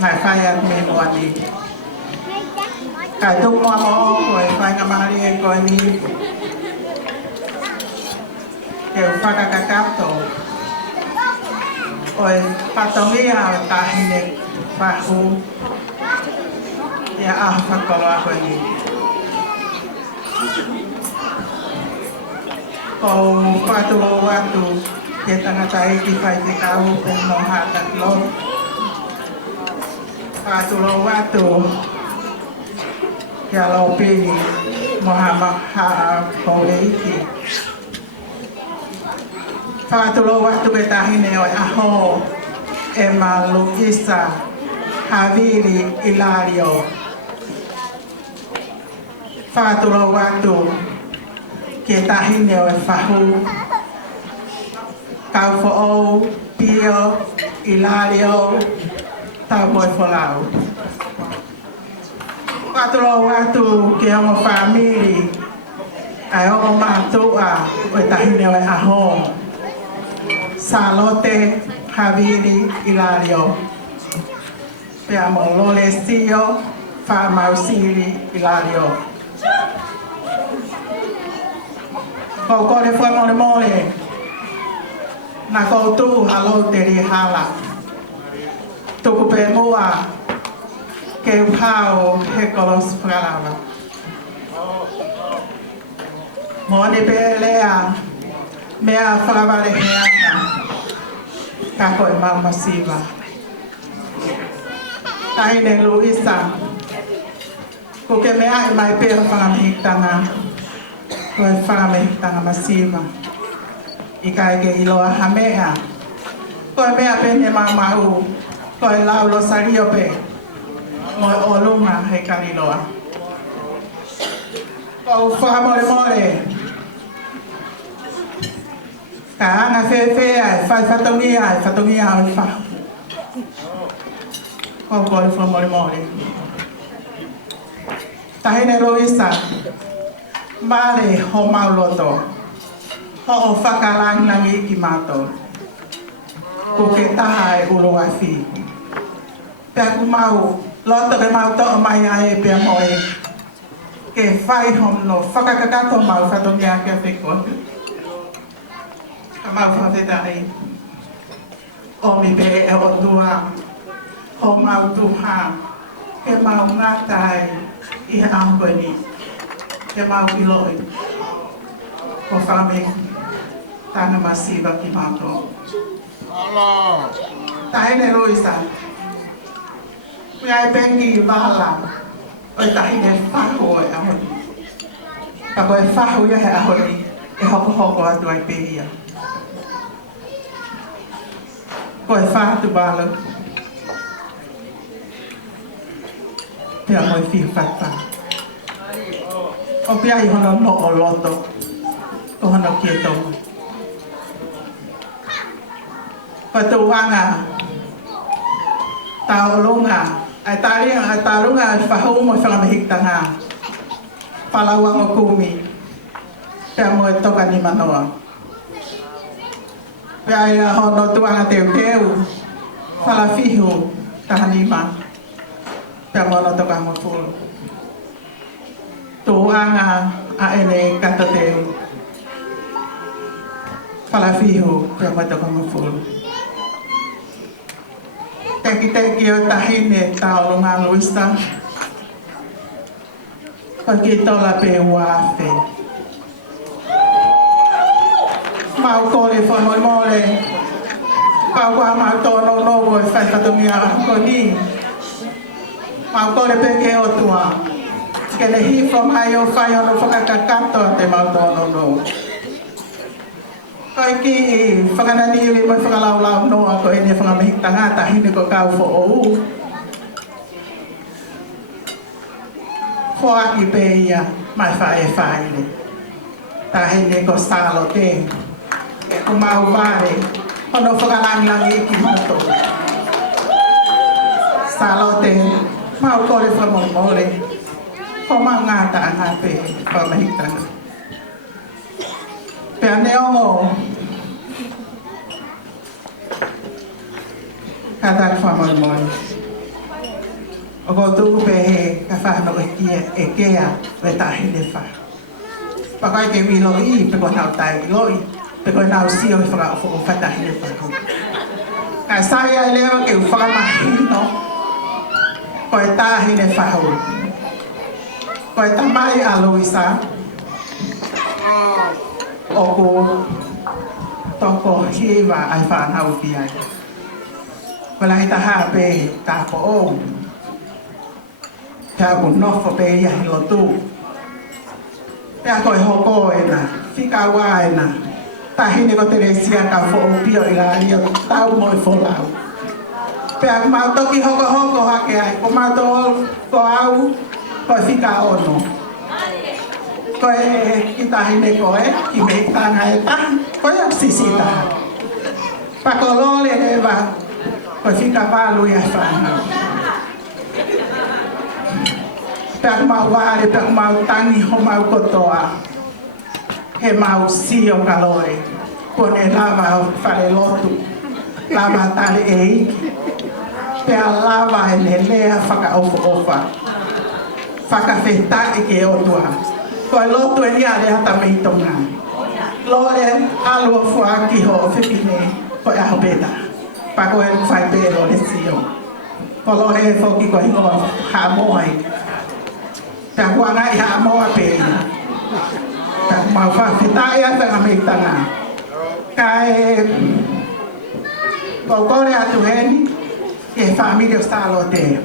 Ngai whai at me moa ni. Kai tuk moa mo o koe whai ngā mahari e koe ni. Ke u whakakakato. Oe patongi a o tahine whahu. Ia ahu whakolo a koe ni. Ko whatulo watu ke tangata e ki whai te kau e no hatak lo. Whatulo watu ke alo pini mohama haa koe iki. Whatulo watu ke tahine o aho e Luisa Havili Ilario. Whatulo watu ke tahine o whahu kau fo'ou Pio Ilario tau moe wholau. Watulo watu ke ongo whamiri ai ongo mātua o tahine o aho Salote Havili Ilario. Pea mo Lolesio Whamausiri Ilario. Ko kore wha mole mole, na koutu halo te rihala. Tuku pe mua, ke upao he kolos whakarawa. Mone pe lea, mea whakawale heanga, ka koe mau masiva. Taine Luisa, ko ke mea i mai pēra whangamihitanga. Koe whakamehitanga masiva. I kai ke iloa hamea. Koe mea pene mau, koe laulo sario pe. Moe olunga he kariloa. Ko whakamore more. Ka anga whewhea e whai whatongia o i whahu. Ko kore whakamore more. Tahine Luisa. Mare ho mauloto. Ho o whakalangi ki mātou. Ko ke taha e uruafi. Pea ku mau, loto ke mau toa mai ae pea moe. Ke whai hom no whakakakato mau whatongia ke whiko. Ka mau whawhetai. O mi pe e o dua. Ho mau tuha. Ke mau ngatai i amponi. Ke mau iloi. Ko whame tana masiva ki mātou. Tahine Luisa. Ngai pengi i wala. Oi tahine whahu e ahoni. Ka koe whahu ia he ahoni. E hoko hoko atu ai pehia. Koe whahatu wala. Pea moi whiu whata. O pia i hono no o loto. O hono kia tonga. Ko tuanga. Taurunga. Ai tarunga ai whahu mo whakamahitanga. Palawang o kumi. Pea mo e toka ni manoa. Pea i hono tuanga teu teu. Whalafihu tahanima. Pea mo no toka mo fulu. Tuanga a ene katateu. Whalafihu pea mo toka mo fulu. Teki o tahine taurunga Luisa. Pagi tola pe wafe. Mau kore whanoi mole. Pau kwa mau tono novo e whai katungia ko ni. Mau kore pe ke o tua. Kene hifo mai o whai ono whakakakato te mau tono novo. Kai ki whakananiwi mai whakalaulau noa ko ene whakamihitanga tahine ko kau fo ou. Ko aki pe ia mai whae. Tahine ko stalo te. Ko mau vare. Hono whakalangi ki mato. Stalo te. Mau kore whamomore. Ko mau ngata anga pe whakamihitanga. Pea neongo. Kata whamomore. O ko tu pe ka fa no e kia ve ta hine fa. Pa kai ke mi lo I pe ko na tai lo I pe ko na si o fa o fa ta hine fa. Ka sa ya le ke fa ma no. Ko ta hine fa ho. Ko ta mai a lo isa. O ko toko hiwa ai fa na u pi ai. Wala ita ha pe ta ko o. Ta ko no fo pe ya lo tu. Ta ko ho ko na, fika wa na. Ta hine ko Teresia ka fo o pi o ila io ta mo fo la. Pe ak ma to ki ho ko ha ke ai ko ma to ko au ko fika o no. Ko kita hine ko ki me ta ngai ta ko ya sisita. Pa ko lo le ba ko fika pa lu ya fa. Tak mau wale tak mau tangi ho mau kotoa. He mau sio kaloi. Pone lava fare lotu. Lava tale eiki. Pe lava ele lea faka ofa. Faka feta ke otua. Ko lotu e ia le hata me tonga. Lore alu fua ki ho fipine ko ya hobeta. Pa ko e fai pelo le sio. Ko lo he foki ko hingo ha moi. Ta kwa ngai ha mo ape ta ma fa fita ya ta me tanga kai ko le atu hen e família sta lo te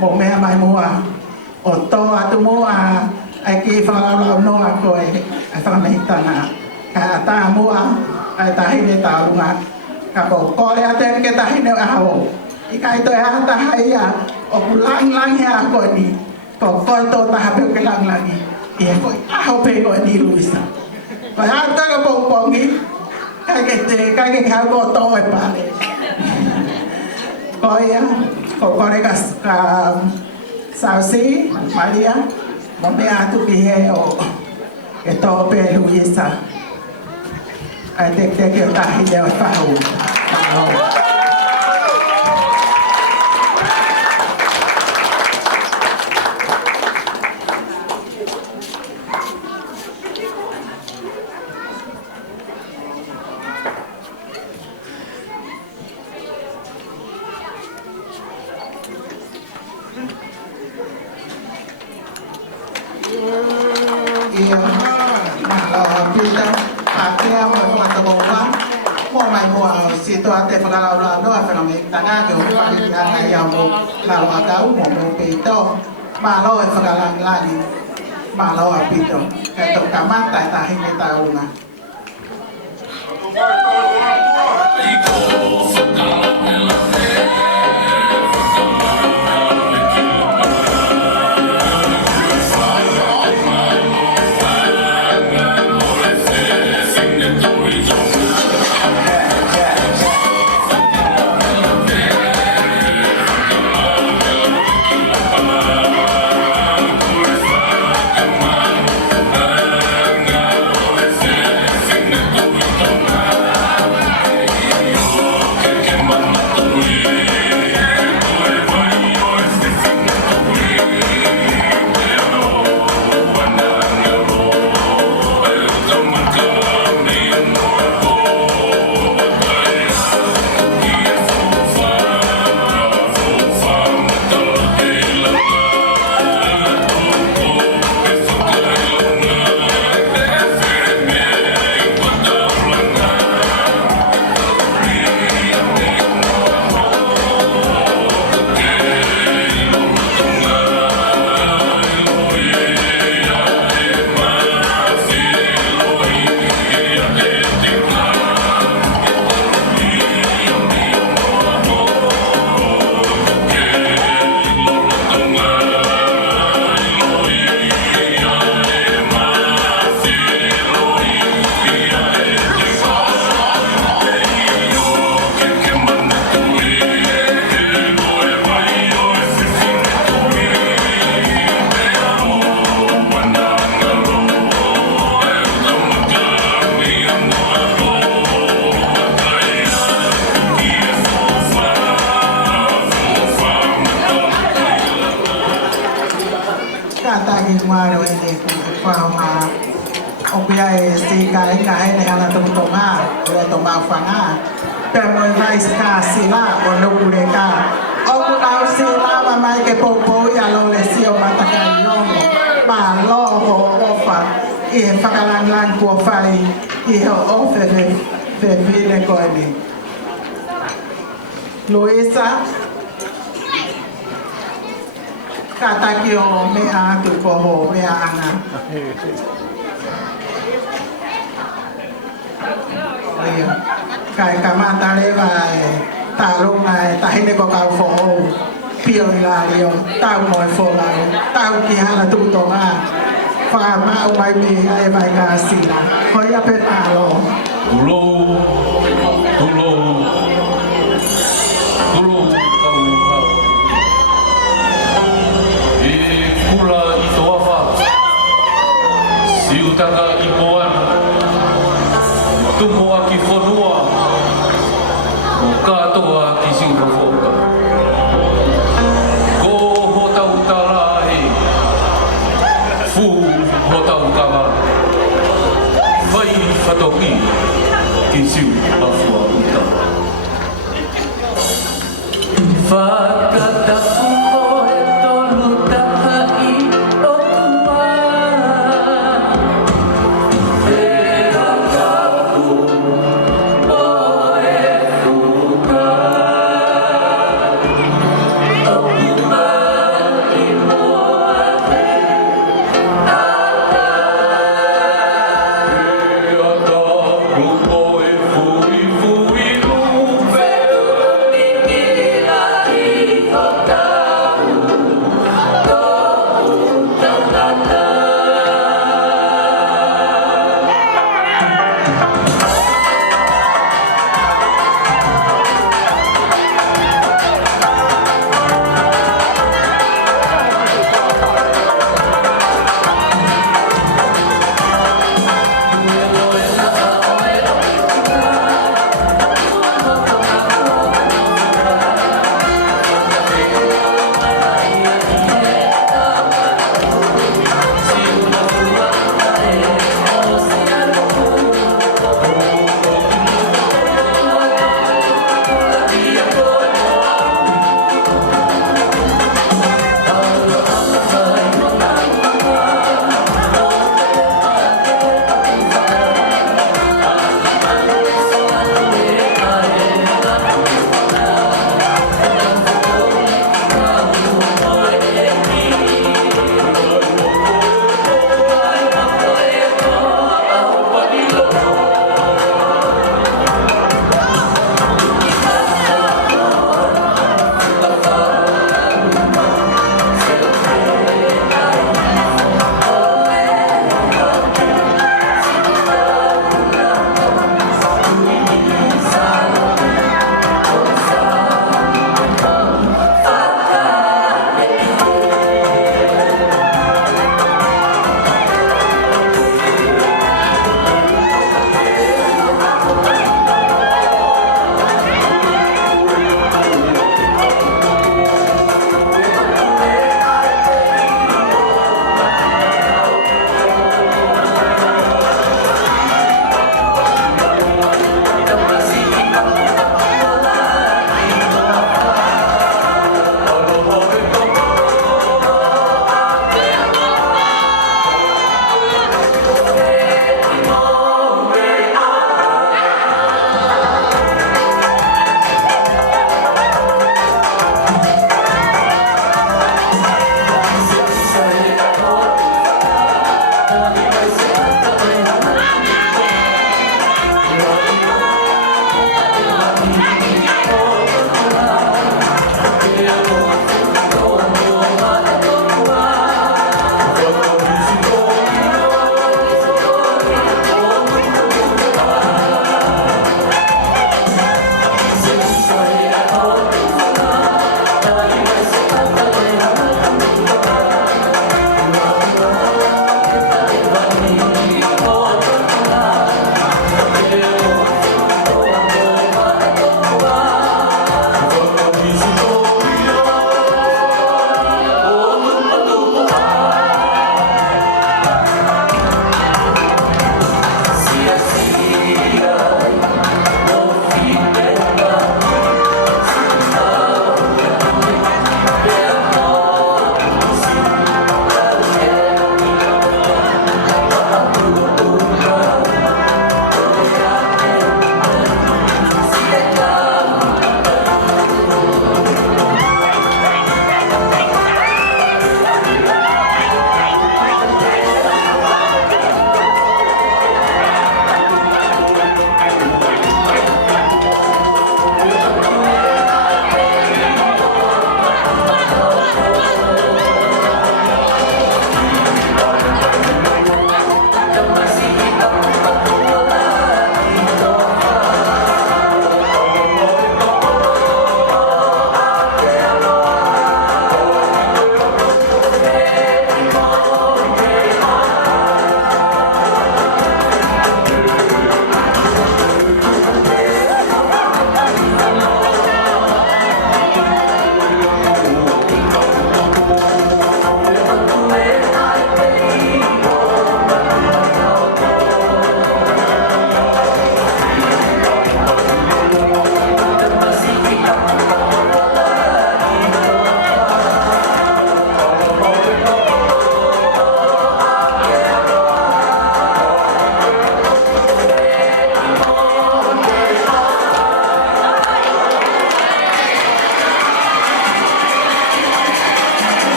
mo me mai mo o to atu mo ai ki fa la no a ko e fa me tanga ka ta mo ai ta hi ne ta lunga ka ko le atu ke ta hi ne a ho i kai to ya ta hai ya o lang ya ko ni ko to ta ha pe ke lang lagi e ko a ho pe ko ni luisa pa ha ta ka po ni kai ke ha ko to e pa le ko ya ko le ka Sausi Maria mo me a tu bi he o e to pe luisa ai te ke ta hi de fa ho te whakalau la noa whaname tanga ke o whani ana i au mo lau akau mo mo peito ma lo e whakalang lani ma lo a pito e tau ka mantai ta hine taurunga Okay. ingwaro ini kuaha opia si kai kai ne ala toma o toma fanga pero vai ska sila o no kureka o ku sila mama ke popo ya lo le sio mataka yongo ba lo ho ofa e fakalan lan ko fai e ho ofe de vile ko ni Luisa kata kio mea tu koho mea ana kai kamata leva ta lúc này ta hay có cao phổ piêu là điều tao ngồi phổ là tao kia là tu tổ à và mà ông bay mi ai bay cả xì là khói áp bên à lo tu lo kau ha e kula I toa wha si utaka I poan tumo aki whanua o katoa ki Singapore ko ho tau tarahi fu ho tau kawa whai whatoki ki siu a fua uta